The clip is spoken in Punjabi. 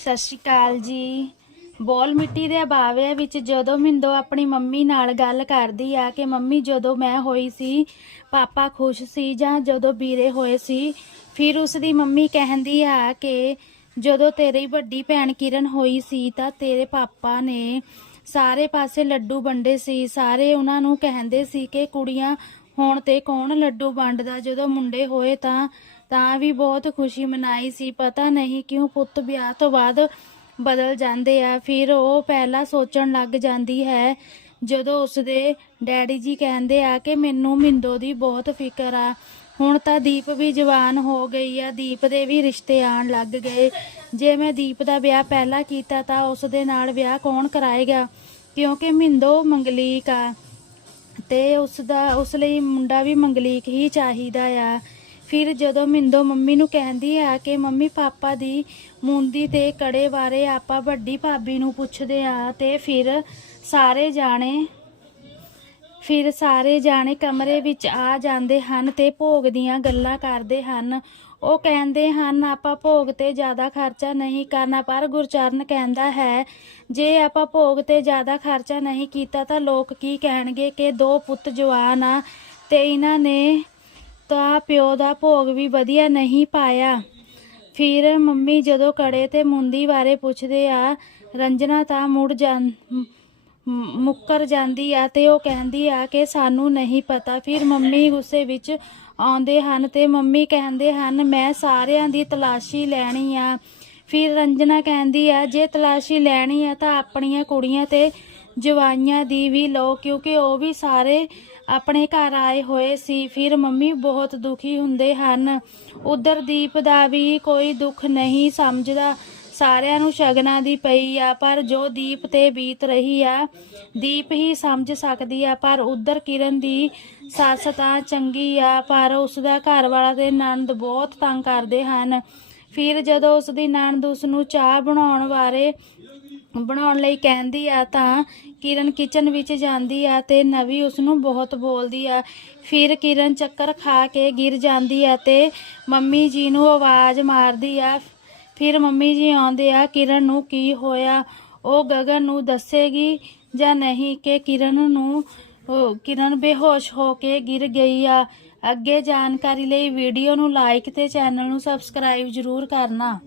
ਸਤਿ ਸ਼੍ਰੀ ਅਕਾਲ ਜੀ। ਬੋਲ ਮਿੱਟੀ ਦੇ ਅਭਾਵੇ ਵਿੱਚ ਜਦੋਂ ਮਿੰਦੋ ਆਪਣੀ ਮੰਮੀ ਨਾਲ ਗੱਲ ਕਰਦੀ ਆ ਕਿ ਮੰਮੀ ਜਦੋਂ ਮੈਂ ਹੋਈ ਸੀ, ਪਾਪਾ ਖੁਸ਼ ਸੀ ਜਾਂ ਜਦੋਂ ਵੀਰੇ ਹੋਏ ਸੀ, ਫਿਰ ਉਸ ਦੀ ਮੰਮੀ ਕਹਿੰਦੀ ਆ ਕਿ ਜਦੋਂ ਤੇਰੀ ਵੱਡੀ ਭੈਣ ਕਿਰਨ ਹੋਈ ਸੀ ਤਾਂ ਤੇਰੇ ਪਾਪਾ ਨੇ ਸਾਰੇ ਪਾਸੇ ਲੱਡੂ ਵੰਡੇ ਸੀ, ਸਾਰੇ ਉਹਨਾਂ ਨੂੰ ਕਹਿੰਦੇ ਸੀ ਕਿ ਕੁੜੀਆਂ ਹੋਣ ਤੇ ਕੌਣ ਲੱਡੂ ਵੰਡਦਾ? ਜਦੋਂ ਮੁੰਡੇ ਹੋਏ ਤਾਂ ਤਾਂ ਵੀ ਬਹੁਤ ਖੁਸ਼ੀ ਮਨਾਈ ਸੀ। ਪਤਾ ਨਹੀਂ ਕਿਉਂ ਪੁੱਤ ਵਿਆਹ ਤੋਂ ਬਾਅਦ ਬਦਲ ਜਾਂਦੇ ਆ। ਫਿਰ ਉਹ ਪਹਿਲਾਂ ਸੋਚਣ ਲੱਗ ਜਾਂਦੀ ਹੈ, ਜਦੋਂ ਉਸਦੇ ਡੈਡੀ ਜੀ ਕਹਿੰਦੇ ਆ ਕਿ ਮੈਨੂੰ ਮਿੰਦੋ ਦੀ ਬਹੁਤ ਫਿਕਰ ਆ। ਹੁਣ ਤਾਂ ਦੀਪ ਵੀ ਜਵਾਨ ਹੋ ਗਈ ਆ। ਦੀਪ ਦੇ ਵੀ ਰਿਸ਼ਤੇ ਆਣ ਲੱਗ ਗਏ। ਜੇ ਮੈਂ ਦੀਪ ਦਾ ਵਿਆਹ ਪਹਿਲਾਂ ਕੀਤਾ ਤਾਂ ਉਸ ਦੇ ਨਾਲ ਵਿਆਹ ਕੌਣ ਕਰਾਏਗਾ? ਕਿਉਂਕਿ ਮਿੰਦੋ ਮੰਗਲੀਕ ਆ। ਤੇ ਉਸ ਦਾ, ਉਸ ਲਈ ਮੁੰਡਾ ਵੀ ਮੰਗਲੀਕ ਹੀ ਚਾਹੀਦਾ ਆ। ਫਿਰ ਜਦੋਂ ਮਿੰਦੋ ਮੰਮੀ ਨੂੰ ਕਹਿੰਦੀ ਆ ਕਿ ਮੰਮੀ ਪਾਪਾ ਦੀ ਮੁੰਦੀ ਤੇ ਕੜੇ ਬਾਰੇ ਆਪਾਂ ਵੱਡੀ ਭਾਬੀ ਨੂੰ ਪੁੱਛਦੇ ਆ ਤੇ ਫਿਰ ਸਾਰੇ ਜਾਣੇ ਫਿਰ ਸਾਰੇ ਜਾਣੇ ਕਮਰੇ ਵਿੱਚ ਆ ਜਾਂਦੇ ਹਨ ਤੇ ਭੋਗ ਦੀਆਂ ਗੱਲਾਂ ਕਰਦੇ ਹਨ। ਉਹ ਕਹਿੰਦੇ ਹਨ, ਆਪਾਂ ਭੋਗ ਤੇ ਜ਼ਿਆਦਾ ਖਰਚਾ ਨਹੀਂ ਕਰਨਾ, ਪਰ ਗੁਰਚਰਨ ਕਹਿੰਦਾ ਹੈ, ਜੇ ਆਪਾਂ ਭੋਗ ਤੇ ਜ਼ਿਆਦਾ ਖਰਚਾ ਨਹੀਂ ਕੀਤਾ ਤਾਂ ਲੋਕ ਕੀ ਕਹਿਣਗੇ ਕਿ ਦੋ ਪੁੱਤ ਜਵਾਨ ਆ ਤੇ ਇਹਨਾਂ ਨੇ ਤਾਂ ਪਿਓ ਦਾ ਭੋਗ ਵੀ ਵਧੀਆ ਨਹੀਂ ਪਾਇਆ। ਫਿਰ ਮੰਮੀ ਜਦੋਂ ਕੜੇ ਤੇ ਮੁੰਦੀ ਬਾਰੇ ਪੁੱਛਦੇ ਆ, ਰੰਜਨਾ, ਤਾਂ ਮੁੜ ਜਾਂ ਮੁੱਕਰ ਜਾਂਦੀ ਆ ਤੇ ਉਹ ਕਹਿੰਦੀ ਆ ਕਿ ਸਾਨੂੰ ਨਹੀਂ ਪਤਾ। ਫਿਰ ਮੰਮੀ ਗੁੱਸੇ ਵਿੱਚ ਆਉਂਦੇ ਹਨ ਤੇ ਮੰਮੀ ਕਹਿੰਦੇ ਹਨ, ਮੈਂ ਸਾਰਿਆਂ ਦੀ ਤਲਾਸ਼ੀ ਲੈਣੀ ਆ। ਫਿਰ ਰੰਜਨਾ ਕਹਿੰਦੀ ਆ, ਜੇ ਤਲਾਸ਼ੀ ਲੈਣੀ ਆ ਤਾਂ ਆਪਣੀਆਂ ਕੁੜੀਆਂ ਤੇ ਜਵਾਈਆਂ ਦੀ ਵੀ ਲਓ, ਕਿਉਂਕਿ ਉਹ ਵੀ ਸਾਰੇ ਆਪਣੇ ਘਰ ਆਏ ਹੋਏ ਸੀ। ਫਿਰ ਮੰਮੀ ਬਹੁਤ ਦੁਖੀ ਹੁੰਦੇ ਹਨ। ਉਧਰ ਦੀਪ ਦਾ ਵੀ ਕੋਈ ਦੁੱਖ ਨਹੀਂ ਸਮਝਦਾ। ਸਾਰਿਆਂ ਨੂੰ ਸ਼ਗਨਾਂ ਦੀ ਪਈ ਆ, ਪਰ ਜੋ ਦੀਪ ਤੇ ਬੀਤ ਰਹੀ ਆ, ਦੀਪ ਹੀ ਸਮਝ ਸਕਦੀ ਆ, ਪਰ ਉਧਰ ਕਿਰਨ ਦੀ ਸੱਸ ਤਾਂ ਚੰਗੀ ਆ, ਪਰ ਉਸ ਦਾ ਘਰ ਵਾਲਾ ਤੇ ਨੰਦ ਬਹੁਤ ਤੰਗ ਕਰਦੇ ਹਨ। ਫਿਰ ਜਦੋਂ ਉਸ ਦੀ ਨਣਦ ਉਸ ਨੂੰ ਚਾਹ ਬਣਾਉਣ ਬਾਰੇ, ਬਣਾਉਣ ਲਈ ਕਹਿੰਦੀ ਆ, ਤਾਂ ਕਿਰਨ ਕਿਚਨ ਵਿੱਚ ਜਾਂਦੀ ਆ ਤੇ ਨਵੀ ਉਸ ਨੂੰ ਬਹੁਤ ਬੋਲਦੀ ਆ। ਫਿਰ ਕਿਰਨ ਚੱਕਰ ਖਾ ਕੇ ਗਿਰ ਜਾਂਦੀ ਆ ਤੇ ਮੰਮੀ ਜੀ ਨੂੰ ਆਵਾਜ਼ ਮਾਰਦੀ ਆ ਫਿਰ ਮੰਮੀ ਜੀ ਆਉਂਦੇ ਆ, ਕਿਰਨ ਨੂੰ ਕੀ ਹੋਇਆ? ਉਹ ਗਗਨ ਨੂੰ ਦੱਸੇਗੀ ਜਾਂ ਨਹੀਂ ਕਿ ਕਿਰਨ ਨੂੰ ਕਿਰਨ ਬੇਹੋਸ਼ ਹੋ ਕੇ ਗਿਰ ਗਈ ਆ। ਅੱਗੇ ਜਾਣਕਾਰੀ ਲਈ ਵੀਡੀਓ ਨੂੰ ਲਾਈਕ ਤੇ ਚੈਨਲ ਨੂੰ ਸਬਸਕ੍ਰਾਈਬ ਜ਼ਰੂਰ ਕਰਨਾ।